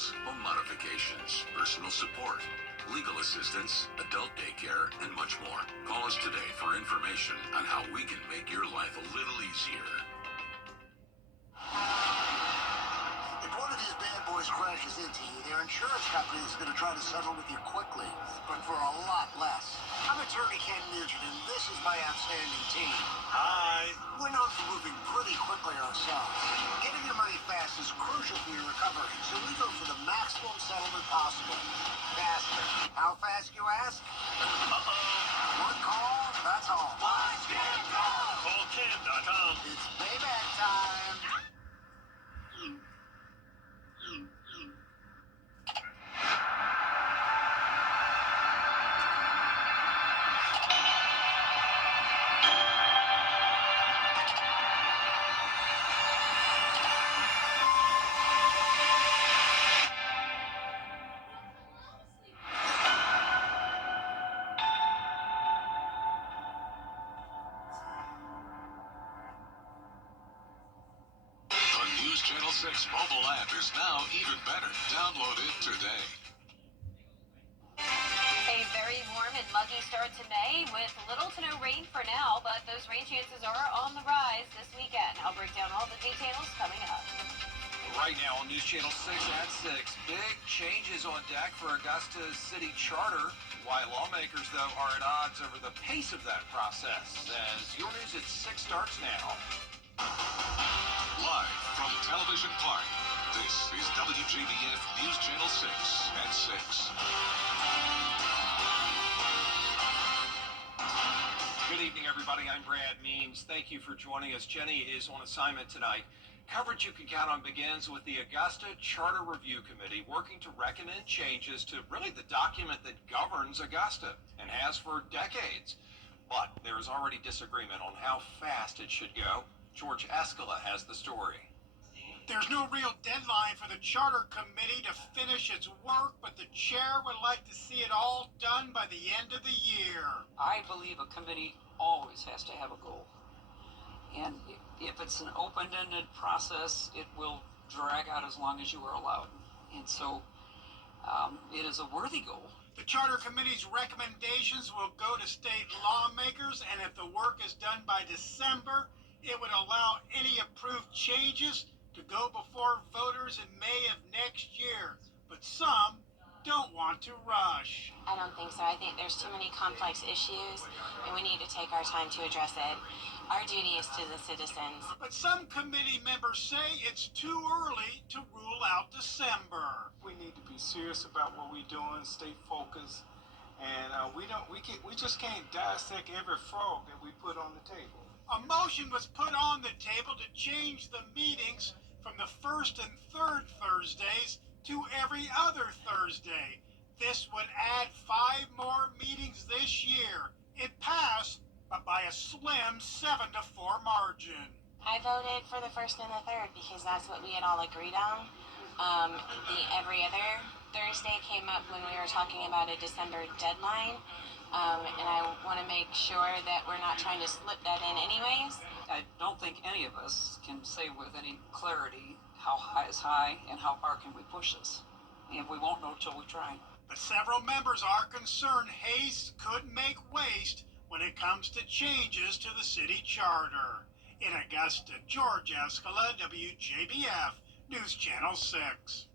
sales, home modifications, personal support, legal assistance, adult daycare, and much more. Call us today for information on how we can make your life a little easier. If one of these bad boys crashes into you, their insurance company is going to try to settle with you quickly, but for a lot less. I'm attorney Ken Nugent, and this is my outstanding team. Hi. We're known for moving pretty quickly ourselves. Getting your money fast is crucial for your recovery, so we go for the maximum settlement possible. Faster. How fast, you ask? One call, that's all. Watch Ken call. Call Ken.com. It's payback time. Channel 6 mobile app is now even better. Download it today. A very warm and muggy start to May with little to no rain for now, but those rain chances are on the rise this weekend. I'll break down all the details coming up. Right now on News Channel 6 at 6, big changes on deck for Augusta's city charter. Why lawmakers, though, are at odds over the pace of that process. As your news at 6 starts now. Live from Television Park, this is WJBF News Channel 6 at 6. Good evening, everybody. I'm Brad Means. Thank you for joining us. Jenny is on assignment tonight. Coverage you can count on begins with the Augusta Charter Review Committee working to recommend changes to really the document that governs Augusta and has for decades. But there is already disagreement on how fast it should go. George Escala has the story. There's no real deadline for the Charter Committee to finish its work, but the chair would like to see it all done by the end of the year. I believe a committee always has to have a goal. And if it's an open-ended process, it will drag out as long as you are allowed. And so it is a worthy goal. The Charter Committee's recommendations will go to state lawmakers, and if the work is done by December, it would allow any approved changes to go before voters in May of next year. But some don't want to rush. I don't think so. I think there's too many complex issues, and we need to take our time to address it. Our duty is to the citizens. But some committee members say it's too early to rule out December. We need to be serious about what we're doing, stay focused, and we just can't dissect every frog that we put on the table. A motion was put on the table to change the meetings from the first and third Thursdays to every other Thursday. This would add 5 more meetings this year. It passed, but by a slim 7-4 margin. I voted for the first and the third because that's what we had all agreed on. The every other Thursday came up when we were talking about a December deadline. And I want to make sure that we're not trying to slip that in anyways. I don't think any of us can say with any clarity how high is high and how far can we push this. And we won't know till we try. But several members are concerned haste could make waste when it comes to changes to the city charter. In Augusta, George Escala, WJBF, News Channel 6.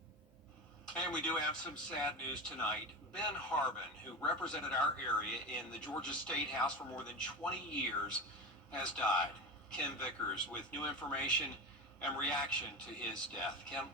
And we do have some sad news tonight. Ben Harbin, who represented our area in the Georgia State House for more than 20 years, has died. Kim Vickers with new information and reaction to his death. Kim?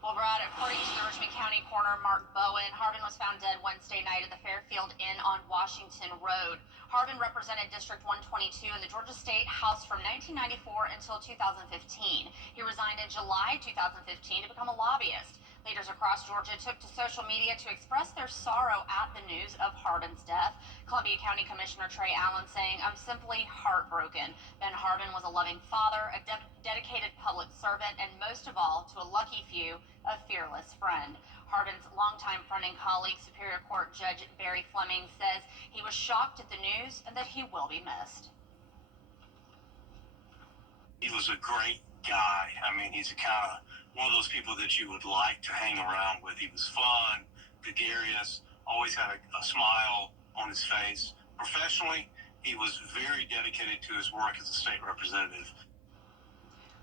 Well, Brad, according to the Richmond County Coroner Mark Bowen, Harbin was found dead Wednesday night at the Fairfield Inn on Washington Road. Harbin represented District 122 in the Georgia State House from 1994 until 2015. He resigned in July 2015 to become a lobbyist. Leaders across Georgia took to social media to express their sorrow at the news of Harbin's death. Columbia County Commissioner Trey Allen saying, "I'm simply heartbroken. Ben Harbin was a loving father, a dedicated public servant, and most of all, to a lucky few, a fearless friend." Harbin's longtime friend and colleague, Superior Court Judge Barry Fleming, says he was shocked at the news and that he will be missed. He was a great guy. I mean, he's the kind of one of those people that you would like to hang around with. He was fun, gregarious, always had a smile on his face. Professionally, he was very dedicated to his work as a state representative.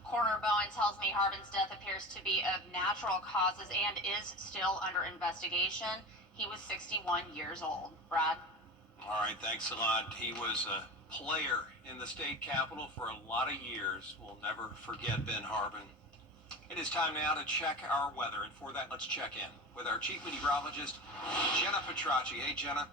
Coroner Bowen tells me Harbin's death appears to be of natural causes and is still under investigation. He was 61 years old. Brad? All right, thanks a lot. He was a player in the state capitol for a lot of years. We'll never forget Ben Harbin. It is time now to check our weather, and for that, let's check in with our chief meteorologist, Jenna Petracci. Hey, Jenna.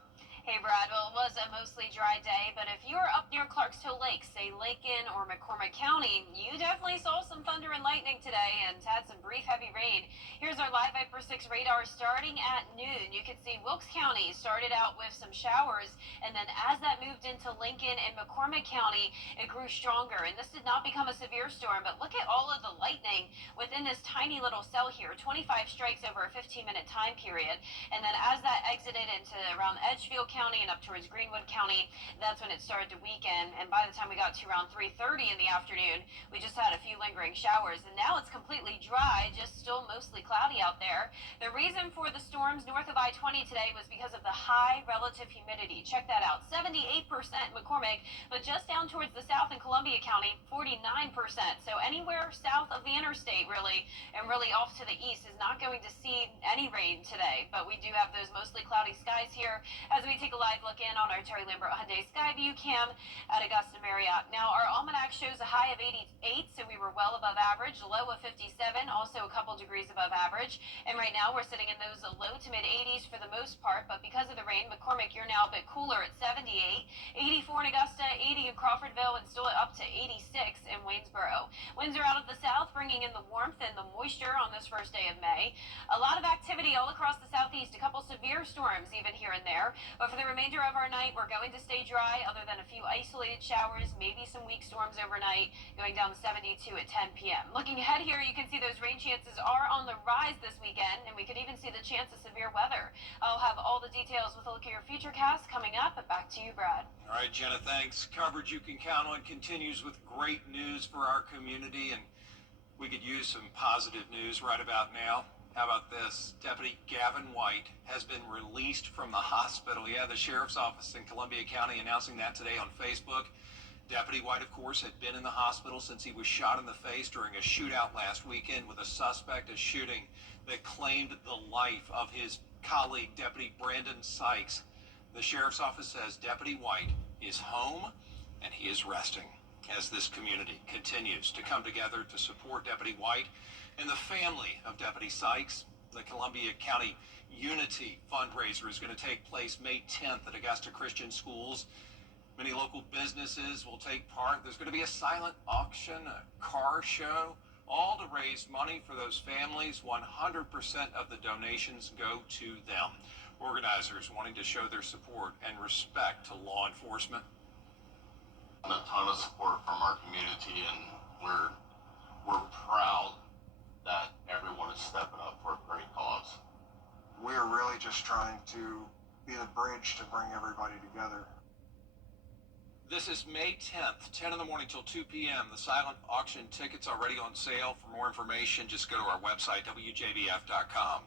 Hey, Brad. Well, it was a mostly dry day, but if you were up near Clarksville Lake, say Lincoln or McCormick County, you definitely saw some thunder and lightning today and had some brief heavy rain. Here's our live Viper 6 radar starting at noon. You can see Wilkes County started out with some showers, and then as that moved into Lincoln and McCormick County, it grew stronger. And this did not become a severe storm, but look at all of the lightning within this tiny little cell here. 25 strikes over a 15-minute time period. And then as that exited into around Edgefield County and up towards Greenwood County, that's when it started to weaken. And by the time we got to around 3:30 in the afternoon, we just had a few lingering showers. And now it's completely dry, just still mostly cloudy out there. The reason for the storms north of I-20 today was because of the high relative humidity. Check that out, 78% McCormick, but just down towards the south in Columbia County, 49%. So anywhere south of the interstate, really, and really off to the east is not going to see any rain today. But we do have those mostly cloudy skies here as we take a live look in on our Terry Lambert Hyundai Skyview cam at Augusta Marriott. Now, our almanac shows a high of 88, so we were well above average, low of 57, also a couple degrees above average. And right now, we're sitting in those low to mid 80s for the most part, but because of the rain, McCormick, you're now a bit cooler at 78, 84 in Augusta, 80 in Crawfordville, and still up to 86 in Waynesboro. Winds are out of the south, bringing in the warmth and the moisture on this first day of May. A lot of activity all across the southeast, a couple severe storms even here and there. But for the remainder of our night, we're going to stay dry other than a few isolated showers, maybe some weak storms overnight, going down to 72 at 10 p.m. Looking ahead here, you can see those rain chances are on the rise this weekend, and we could even see the chance of severe weather. I'll have all the details with a look at your future cast coming up. Back to you, Brad. All right, Jenna, thanks. Coverage you can count on continues with great news for our community, and we could use some positive news right about now. How about this? Deputy Gavin White has been released from the hospital. Yeah, the sheriff's office in Columbia County announcing that today on Facebook. Deputy White, of course, had been in the hospital since he was shot in the face during a shootout last weekend with a suspect, a shooting that claimed the life of his colleague, Deputy Brandon Sykes. The sheriff's office says Deputy White is home and he is resting as this community continues to come together to support Deputy White and the family of Deputy Sykes. The Columbia County Unity fundraiser is going to take place May 10th at Augusta Christian Schools. Many local businesses will take part. There's going to be a silent auction, a car show, all to raise money for those families. 100% of the donations go to them. Organizers wanting to show their support and respect to law enforcement. A ton of support from our community, and we're proud that everyone is stepping up for a great cause. We're really just trying to be the bridge to bring everybody together. This is May 10th, 10 in the morning till 2 p.m. The silent auction tickets already on sale. For more information, just go to our website, WJBF.com.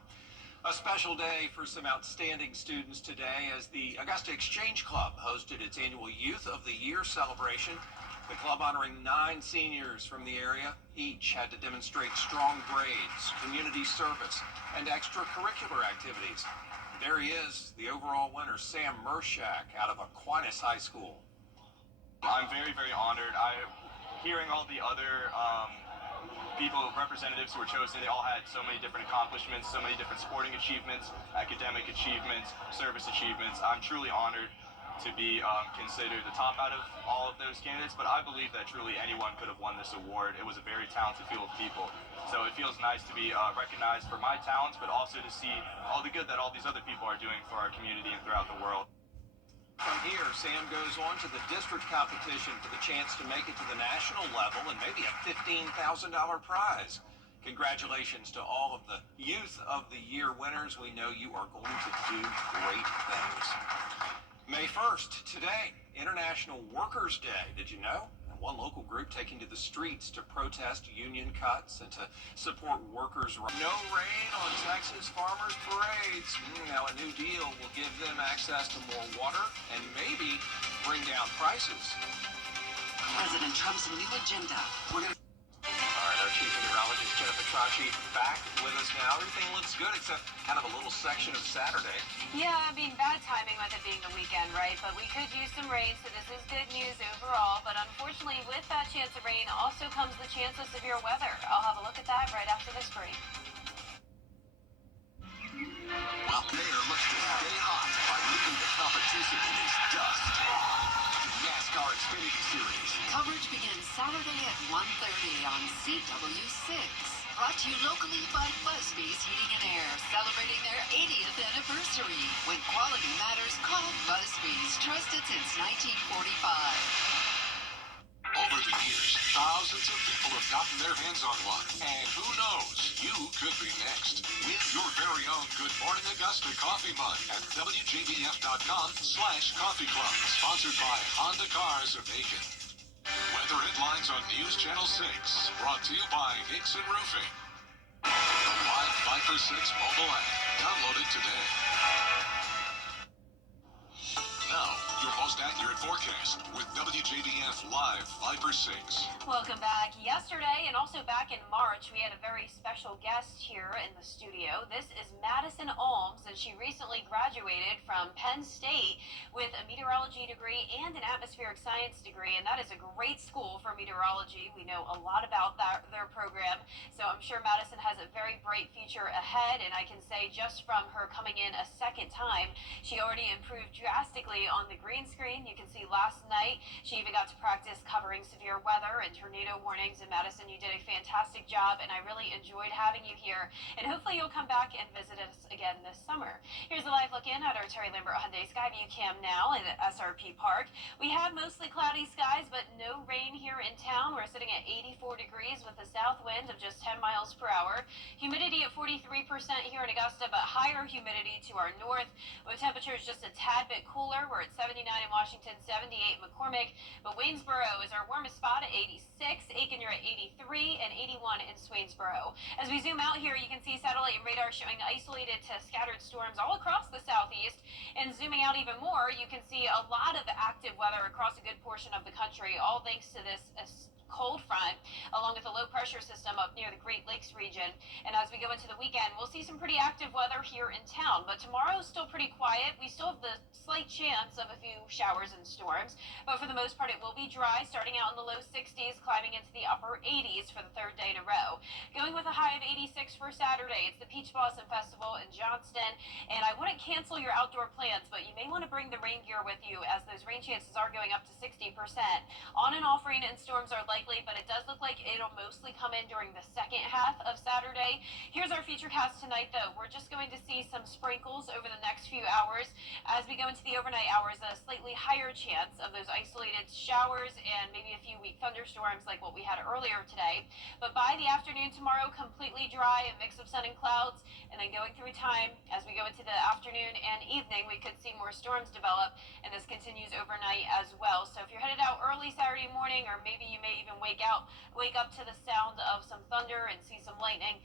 A special day for some outstanding students today as the Augusta Exchange Club hosted its annual Youth of the Year celebration. The club honoring 9 seniors from the area. Each had to demonstrate strong grades, community service, and extracurricular activities. There he is, the overall winner, Sam Mershak, out of Aquinas High School. I'm very, very honored. Hearing all the other people, representatives who were chosen, they all had so many different accomplishments, so many different sporting achievements, academic achievements, service achievements. I'm truly honored to be considered the top out of all of those candidates, but I believe that truly anyone could have won this award. It was a very talented field of people. So it feels nice to be recognized for my talents, but also to see all the good that all these other people are doing for our community and throughout the world. From here, Sam goes on to the district competition for the chance to make it to the national level and maybe a $15,000 prize. Congratulations to all of the Youth of the Year winners. We know you are going to do great things. May 1st, today, International Workers' Day. Did you know? one local group taking to the streets to protest union cuts and to support workers. No rain on Texas farmers' parades. Now a new deal will give them access to more water and maybe bring down prices. President Trump's new agenda. We're going to... All right, our chief meteorologist, Jennifer Tracci, back with us now. Everything looks good except kind of a little section of Saturday. Yeah, I mean, bad timing with it being the weekend, right? But we could use some rain, so this is good news overall. But unfortunately, with that chance of rain also comes the chance of severe weather. I'll have a look at that right after this break. Well, Mayor looks to stay hot by leading the competition in his dust. NASCAR Xfinity Series. Coverage begins Saturday at 1:30 on CW6. Brought to you locally by Busby's Heating and Air, celebrating their 80th anniversary. When quality matters, call Busby's. Trusted since 1945. Over the years, thousands of people have gotten their hands on one. And who knows, you could be next. Win your very own Good Morning Augusta coffee mug at WJBF.com/coffee club. Sponsored by Honda Cars of Aiken. Weather headlines on News Channel 6. Brought to you by Hickson Roofing. The live 5 for 6 mobile app. Download it today. Now, your most accurate forecast with WJBF Live 5 for 6. Welcome back. Yesterday and also back in March, we had a very special guest here in the studio. This is Madison Alms, and she recently graduated from Penn State with a meteorology degree and an atmospheric science degree, and that is a great school for meteorology. We know a lot about their program, so I'm sure Madison has a very bright future ahead, and I can say just from her coming in a second time, she already improved drastically on the green screen. You can see last night she even got to practice covering severe weather and tornado warnings. And Madison, you did a fantastic job, and I really enjoyed having you here, and hopefully you'll come back and visit us again this summer. Here's a live look in at our Terry Lambert Hyundai Skyview Cam now in SRP Park. We have mostly cloudy skies, but no rain here in town. We're sitting at 84 degrees with a south wind of just 10 miles per hour. Humidity at 43% here in Augusta, but higher humidity to our north, with temperatures just a tad bit cooler. We're at 79 in Washington, 78 in McCormick, but Waynesboro is our warmest spot at 86. Aiken, you're at 83, and 81 in Swainsboro. As we zoom out here, you can see satellite and radar showing isolated to scattered storms all across the southeast. And zooming out even more, you can see a lot of active weather across a good portion of the country, all thanks to this cold front, along with a low pressure system up near the Great Lakes region. And as we go into the weekend, we'll see some pretty active weather here in town. But tomorrow is still pretty quiet. We still have the slight chance of a few showers and storms, but for the most part, it will be dry, starting out in the low 60s, climbing into the upper 80s for the third day in a row. Going with a high of 86 for Saturday. It's the Peach Blossom Festival in Johnston, and I wouldn't cancel your outdoor plans, but you may want to bring the rain gear with you, as those rain chances are going up to 60%. On and off rain and storms are likely, but it does look like it'll mostly come in during the second half of Saturday. Here's our futurecast tonight, though. We're just going to see some sprinkles over the next few hours. As we go into the overnight hours, a slightly higher chance of those isolated showers and maybe a few weak thunderstorms like what we had earlier today. But by the afternoon tomorrow, completely dry, a mix of sun and clouds. And then going through time, as we go into the afternoon and evening, we could see more storms develop, and this continues overnight as well. So if you're headed out early Saturday morning, or maybe you may even wake up to the sound of some thunder and see some lightning,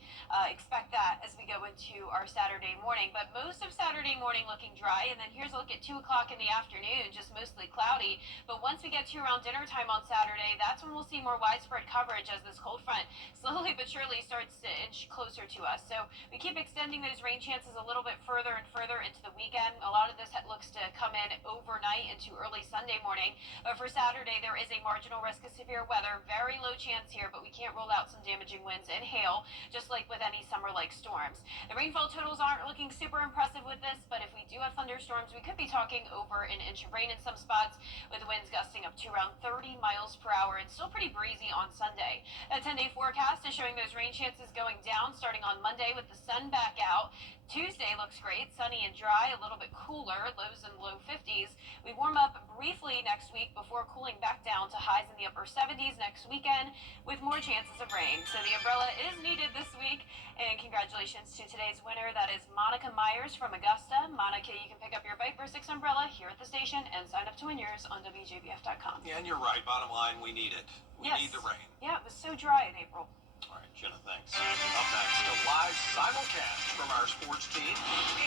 expect that as we go into our Saturday morning. But most of Saturday morning looking dry, and then here's a look at 2 o'clock in the afternoon, just mostly cloudy. But once we get to around dinner time on Saturday, that's when we'll see more widespread coverage as this cold front slowly but surely starts to inch closer to us. So we keep extending those rain chances a little bit further and further into the weekend. A lot of this looks to come in overnight into early Sunday morning. But for Saturday, there is a marginal risk of severe weather. Very low chance here, but we can't rule out some damaging winds and hail, just like with any summer-like storms. The rainfall totals aren't looking super impressive with this, but if we do have thunderstorms, we could be talking over an inch of rain in some spots, with winds gusting up to around 30 miles per hour, and still pretty breezy on Sunday. A 10-day forecast is showing those rain chances going down starting on Monday, with the sun back back out. Tuesday looks great, sunny and dry, a little bit cooler, lows in the low 50s. We warm up briefly next week before cooling back down to highs in the upper 70s next weekend with more chances of rain. So the umbrella is needed this week. And congratulations to today's winner. That is Monica Myers from Augusta. Monica, you can pick up your Viper 6 umbrella here at the station and sign up to win yours on WJBF.com. Yeah, and you're right. Bottom line, we need it. We need the rain. Yeah, it was so dry in April. All right, Jenna, thanks. Up next, a live simulcast from our sports team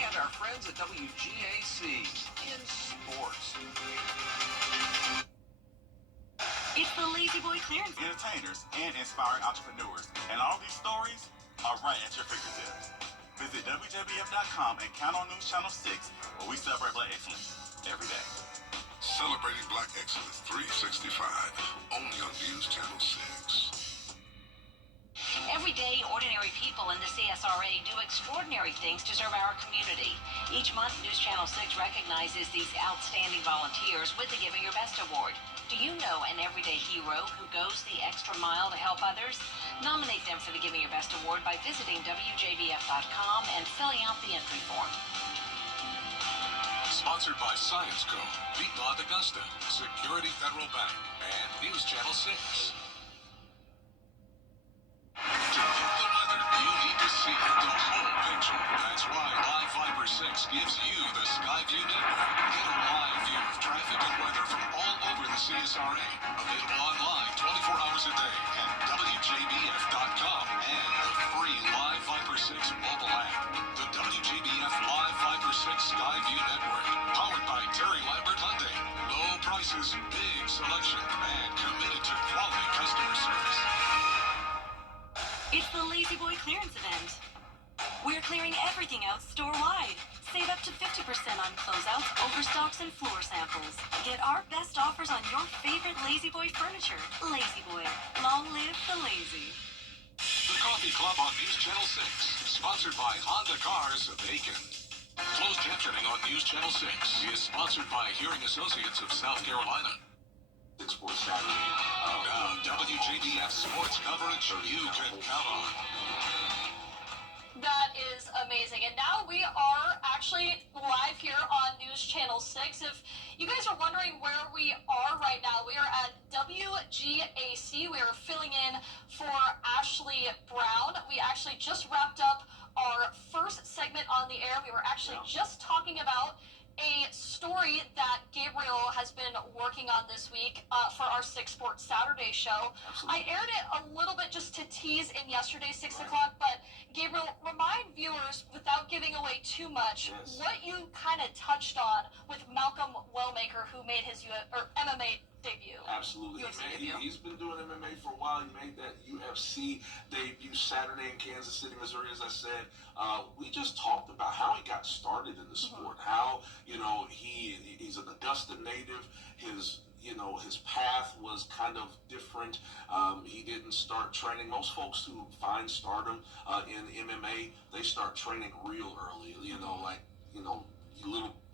and our friends at WGAC in sports. It's the Lazy Boy Clearance. Entertainers and inspiring entrepreneurs. And all these stories are right at your fingertips. Visit WJBF.com and count on News Channel 6, where we celebrate Black excellence every day. Celebrating Black Excellence 365, only on News Channel 6. Every day, ordinary people in the CSRA do extraordinary things to serve our community. Each month, News Channel 6 recognizes these outstanding volunteers with the Giving Your Best Award. Do you know an everyday hero who goes the extra mile to help others? Nominate them for the Giving Your Best Award by visiting WJBF.com and filling out the entry form. Sponsored by Science Co., Piedmont Augusta, Security Federal Bank, and News Channel 6. To get the weather, you need to see the whole picture. That's why Live Viper 6 gives you the Skyview network. Get a live view of traffic and weather from all over the CSRA. Available online 24 hours a day at WJBF.com and the free Live Viper 6 mobile app. The WJBF Live Viper 6 Skyview network. Powered by Terry Lambert Hyundai. Low prices, big selection, and committed to quality customer service. It's the Lazy Boy Clearance event. We're clearing everything out store-wide. Save up to 50% on closeouts, overstocks, and floor samples. Get our best offers on your favorite Lazy Boy furniture. Lazy Boy. Long live the lazy. The Coffee Club on News Channel 6. Sponsored by Honda Cars of Aiken. Closed captioning on News Channel 6 is sponsored by Hearing Associates of South Carolina. Sports Saturday. Now, WJBF sports coverage you can count on. That is amazing. And now we are actually live here on News Channel 6. If you guys are wondering where we are right now, we are at WGAC. We are filling in for Ashley Brown. We actually just wrapped up our first segment on the air. We were actually just talking about a story that Gabriel has been working on this week for our 6 Sports Saturday show. Absolutely. I aired it a little bit just to tease in yesterday's 6 o'clock, but Gabriel, remind viewers, without giving away too much, what you kind of touched on with Malcolm Wellmaker, who made his MMA debut. Absolutely. He's been doing MMA for a while. He made that UFC debut Saturday in Kansas City, Missouri, as I said. We just talked about how he got started in the sport, how, he's an Augusta native. His path was kind of different. He didn't start training. Most folks who find stardom in MMA, they start training real early,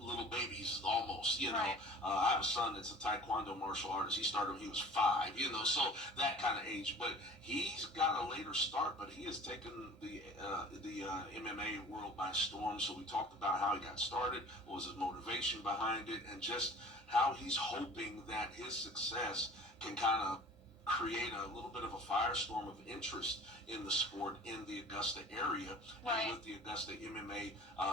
little babies almost, Right. I have a son that's a Taekwondo martial artist. He started when he was 5, so that kind of age. But he's got a later start, but he has taken the MMA world by storm. So we talked about how he got started, what was his motivation behind it, and just how he's hoping that his success can kind of create a little bit of a firestorm of interest in the sport in the Augusta area. Right. And with the Augusta MMA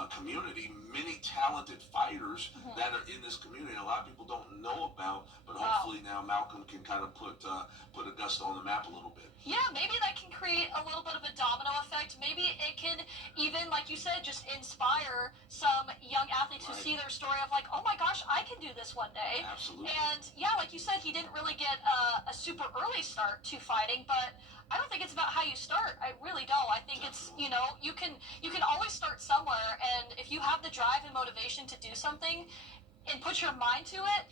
community, many talented fighters that are in this community a lot of people don't know about, but hopefully now Malcolm can kind of put Augusta on the map a little bit. Yeah, maybe that can create a little bit of a domino effect. Maybe it can even, like you said, just inspire some young athletes who see their story of like, oh my gosh, I can do this one day. Absolutely. And yeah, like you said, he didn't really get a super early start to fighting, but I don't think it's about how you start. I really don't. I think it's, you can always start somewhere, and if you have the drive and motivation to do something and put your mind to it,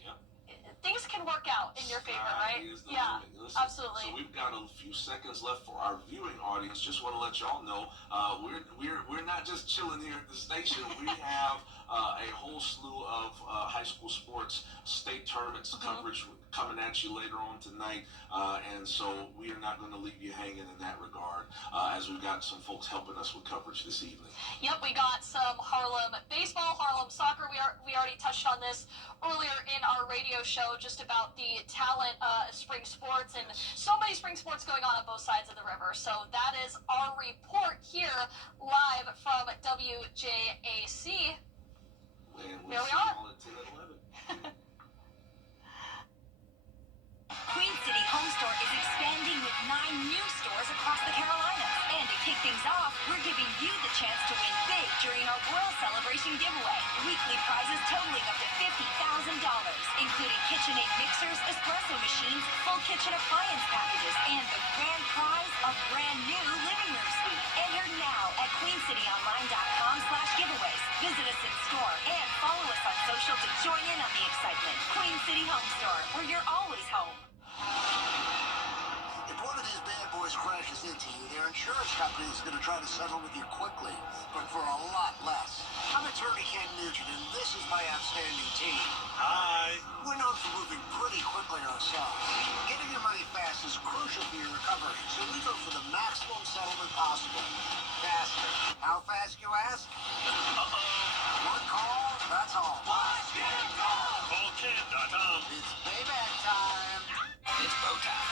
things can work out in your favor, right? Yeah, Listen, absolutely. So we've got a few seconds left for our viewing audience. Just want to let y'all know we're not just chilling here at the station. We have a whole slew of high school sports state tournaments coverage coming at you later on tonight, and so we are not going to leave you hanging in that regard, as we've got some folks helping us with coverage this evening. Yep, we got some Harlem baseball, Harlem soccer. We already touched on this earlier in our radio show, just about the talent spring sports, and so many spring sports going on both sides of the river. So that is our report here live from WJAC. And Here we are. All at 10 and 11. Queen City Home Store is expanding with 9 new stores across the Carolinas. And to kick things off, we're giving you the chance to win big during our Royal Celebration giveaway. Weekly prizes totaling up to $50,000, including KitchenAid mixers, espresso machines, full kitchen appliance packages, and the grand prize, a brand new living room suite. Enter now at queencityonline.com/giveaways. Visit us in store and follow us on social to join in on the excitement. Queen City Home Store, where you're always home. If one of these bad boys crashes into you, their insurance company is going to try to settle with you quickly, but for a lot less. I'm attorney Ken Nugent, and this is my outstanding team. Hi. We're known for moving pretty quickly ourselves. Getting your money fast is crucial for your recovery, so we go for the maximum settlement possible. Faster. How fast, you ask? One call, that's all. Call Ken.com. It's payback time. It's bow time.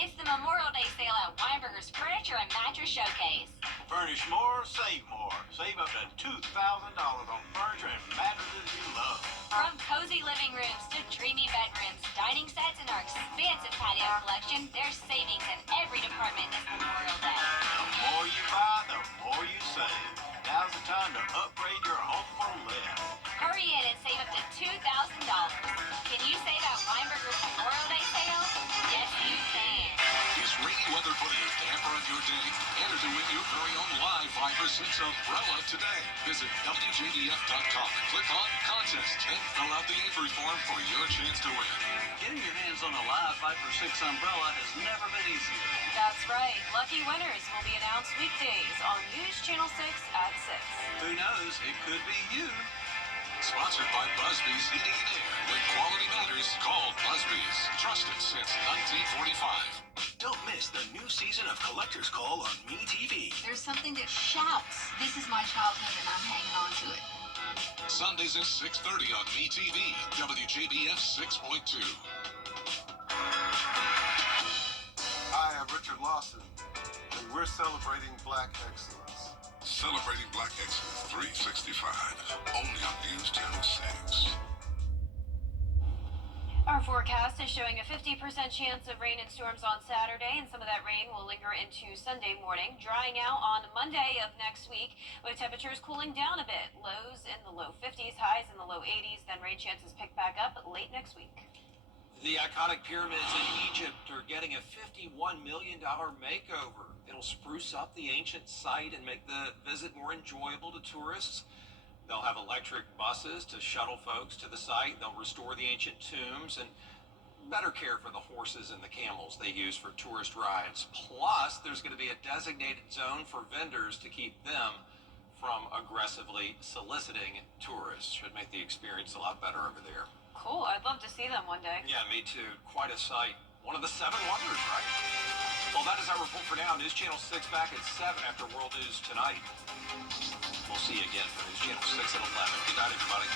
It's the Memorial Day sale at Weinberger's Furniture and Mattress Showcase. Furnish more, save more. Save up to $2,000 on furniture and mattresses you love. From cozy living rooms to dreamy bedrooms, dining sets, and our expansive patio collection, there's savings in every department this Memorial Day. The more you buy, the more you save. Now's the time to upgrade your home for less. Hurry in and save up to $2,000. Can you save at Weinberger's Memorial Day sale? Yes, you can. Is rainy weather putting a damper on your day? Enter to win your very own live 5 for 6 umbrella today. Visit WJBF.com and click on Contest and fill out the entry form for your chance to win. Getting your hands on a live 5 for 6 umbrella has never been easier. That's right. Lucky winners will be announced weekdays on News Channel 6 at 6. Who knows? It could be you. Sponsored by Busby's Heating and Air. When quality matters, call Busby's. Trusted since 1945. Don't miss the new season of Collector's Call on MeTV. There's something that shouts, "This is my childhood and I'm hanging on to it." Sundays at 6:30 on MeTV. WJBF 6.2. Hi, I'm Richard Lawson, and we're celebrating Black Excellence. Celebrating Black Excellence 365. Only on News Channel 6. Our forecast is showing a 50% chance of rain and storms on Saturday, and some of that rain will linger into Sunday morning, drying out on Monday of next week, with temperatures cooling down a bit. Lows in the low 50s, highs in the low 80s, then rain chances pick back up late next week. The iconic pyramids in Egypt are getting a $51 million makeover. It'll spruce up the ancient site and make the visit more enjoyable to tourists. They'll have electric buses to shuttle folks to the site. They'll restore the ancient tombs and better care for the horses and the camels they use for tourist rides. Plus, there's going to be a designated zone for vendors to keep them from aggressively soliciting tourists. Should make the experience a lot better over there. Cool. I'd love to see them one day. Yeah, me too. Quite a sight. One of the 7 wonders, right? Well, that is our report for now. News Channel 6 back at 7 after World News Tonight. We'll see you again for News Channel 6 at 11. Good night, everybody.